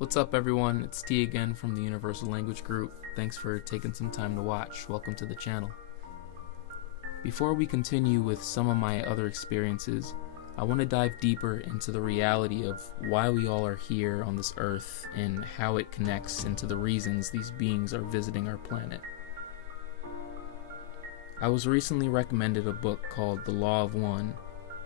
What's up, everyone? It's T again from the Universal Language Group. Thanks for taking some time to watch. Welcome to the channel. Before we continue with some of my other experiences, I want to dive deeper into the reality of why we all are here on this earth and how it connects into the reasons these beings are visiting our planet. I was recently recommended a book called The Law of One,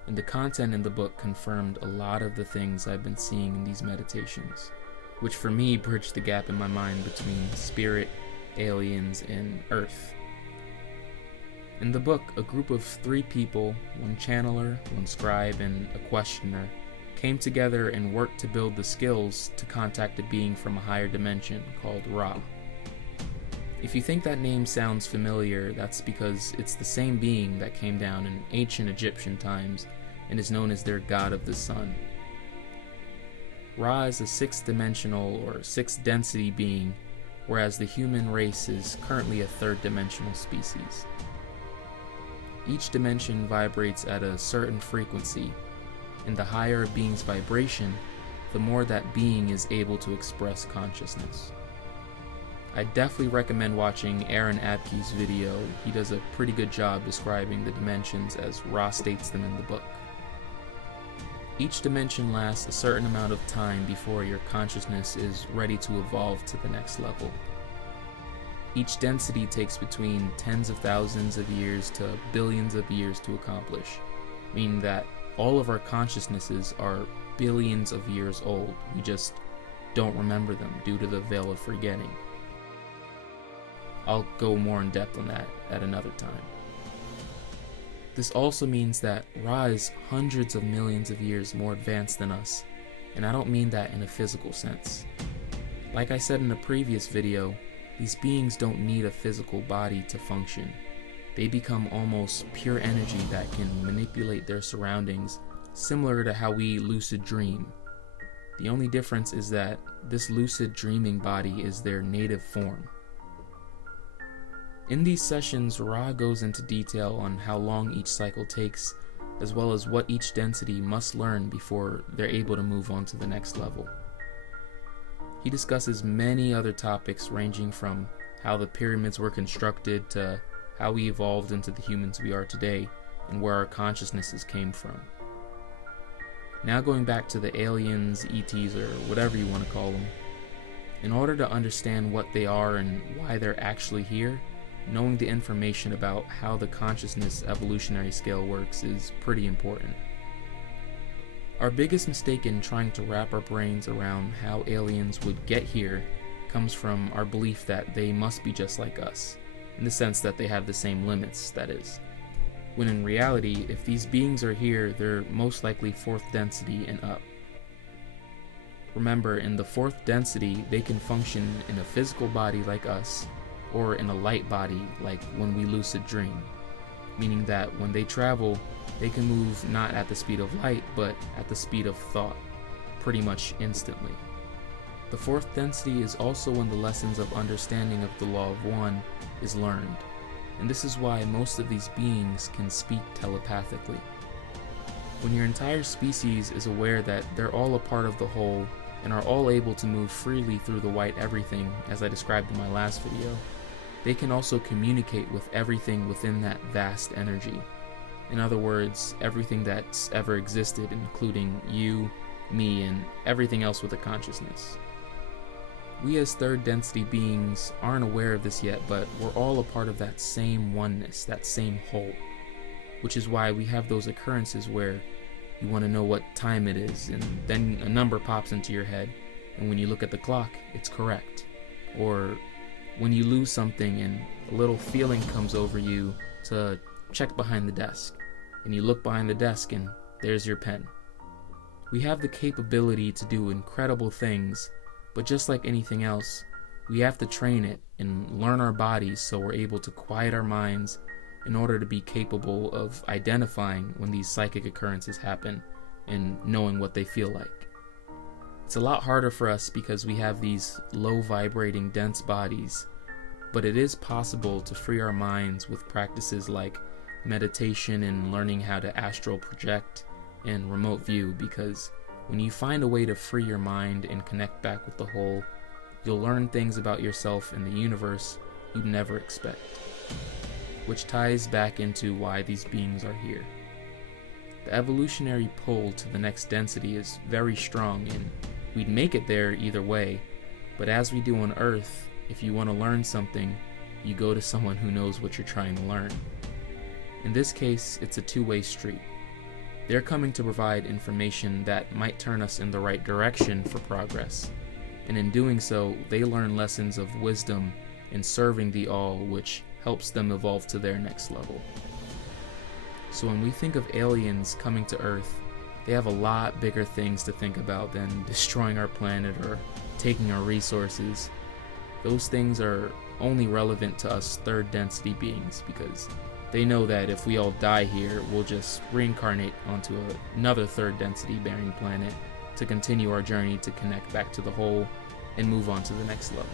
and the content in the book confirmed a lot of the things I've been seeing in these meditations, which for me bridged the gap in my mind between spirit, aliens, and Earth. In the book, a group of 3 people, one channeler, one scribe, and a questioner, came together and worked to build the skills to contact a being from a higher dimension called Ra. If you think that name sounds familiar, that's because it's the same being that came down in ancient Egyptian times and is known as their god of the sun. Ra is a 6th-dimensional or 6th-density being, whereas the human race is currently a 3rd-dimensional species. Each dimension vibrates at a certain frequency, and the higher a being's vibration, the more that being is able to express consciousness. I definitely recommend watching Aaron Abke's video. He does a pretty good job describing the dimensions as Ra states them in the book. Each dimension lasts a certain amount of time before your consciousness is ready to evolve to the next level. Each density takes between tens of thousands of years to billions of years to accomplish, meaning that all of our consciousnesses are billions of years old. We just don't remember them due to the veil of forgetting. I'll go more in depth on that at another time. This also means that Ra is hundreds of millions of years more advanced than us, and I don't mean that in a physical sense. Like I said in a previous video, these beings don't need a physical body to function. They become almost pure energy that can manipulate their surroundings, similar to how we lucid dream. The only difference is that this lucid dreaming body is their native form. In these sessions, Ra goes into detail on how long each cycle takes, as well as what each density must learn before they're able to move on to the next level. He discusses many other topics ranging from how the pyramids were constructed to how we evolved into the humans we are today and where our consciousnesses came from. Now going back to the aliens, ETs, or whatever you want to call them, in order to understand what they are and why they're actually here, knowing the information about how the consciousness evolutionary scale works is pretty important. Our biggest mistake in trying to wrap our brains around how aliens would get here comes from our belief that they must be just like us, in the sense that they have the same limits, that is. When in reality, if these beings are here, they're most likely 4th density and up. Remember, in the 4th density, they can function in a physical body like us, or in a light body like when we lucid dream, meaning that when they travel, they can move not at the speed of light, but at the speed of thought, pretty much instantly. The 4th density is also when the lessons of understanding of the Law of One is learned, and this is why most of these beings can speak telepathically. When your entire species is aware that they're all a part of the whole and are all able to move freely through the white everything, as I described in my last video, they can also communicate with everything within that vast energy. In other words, everything that's ever existed, including you, me, and everything else with a consciousness. We as 3rd density beings aren't aware of this yet, but we're all a part of that same oneness, that same whole. Which is why we have those occurrences where you want to know what time it is, and then a number pops into your head, and when you look at the clock, it's correct. Or when you lose something and a little feeling comes over you to check behind the desk, and you look behind the desk and there's your pen. We have the capability to do incredible things, but just like anything else, we have to train it and learn our bodies so we're able to quiet our minds in order to be capable of identifying when these psychic occurrences happen and knowing what they feel like. It's a lot harder for us because we have these low vibrating dense bodies, but it is possible to free our minds with practices like meditation and learning how to astral project and remote view, because When you find a way to free your mind and connect back with the whole, you'll learn things about yourself and the universe you'd never expect. Which ties back into why these beings are here. The evolutionary pull to the next density is very strong, and we'd make it there either way, but as we do on Earth, if you want to learn something, you go to someone who knows what you're trying to learn. In this case, it's a two-way street. They're coming to provide information that might turn us in the right direction for progress, and in doing so, they learn lessons of wisdom in serving the all, which helps them evolve to their next level. So when we think of aliens coming to Earth, they have a lot bigger things to think about than destroying our planet or taking our resources. Those things are only relevant to us third density beings because they know that if we all die here, we'll just reincarnate onto another third density bearing planet to continue our journey to connect back to the whole and move on to the next level.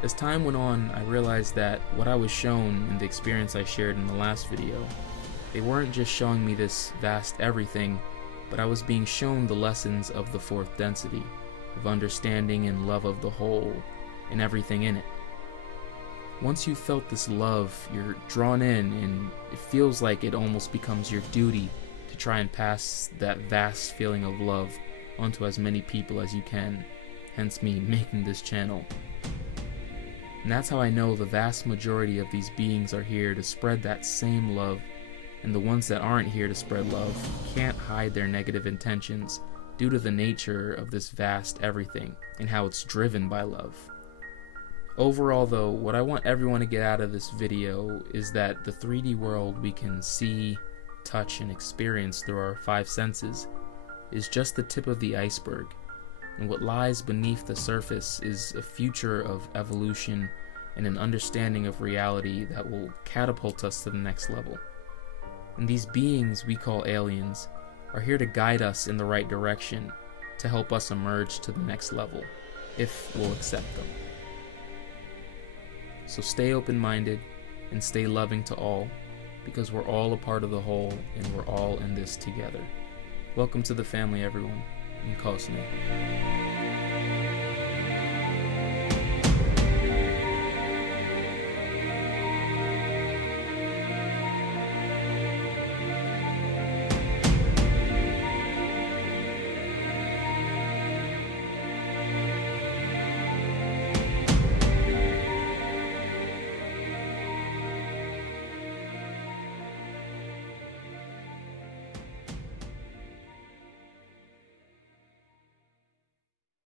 As time went on, I realized that what I was shown in the experience I shared in the last video, they weren't just showing me this vast everything, but I was being shown the lessons of the fourth density, of understanding and love of the whole and everything in it. Once you've felt this love, you're drawn in, and it feels like it almost becomes your duty to try and pass that vast feeling of love onto as many people as you can, hence me making this channel. And that's how I know the vast majority of these beings are here to spread that same love, and the ones that aren't here to spread love can't hide their negative intentions due to the nature of this vast everything and how it's driven by love. Overall though, what I want everyone to get out of this video is that the 3D world we can see, touch, and experience through our 5 senses is just the tip of the iceberg, and what lies beneath the surface is a future of evolution and an understanding of reality that will catapult us to the next level. And these beings we call aliens are here to guide us in the right direction to help us emerge to the next level, if we'll accept them. So stay open-minded and stay loving to all, because we're all a part of the whole and we're all in this together. Welcome to the family, everyone. I'm Cosmo.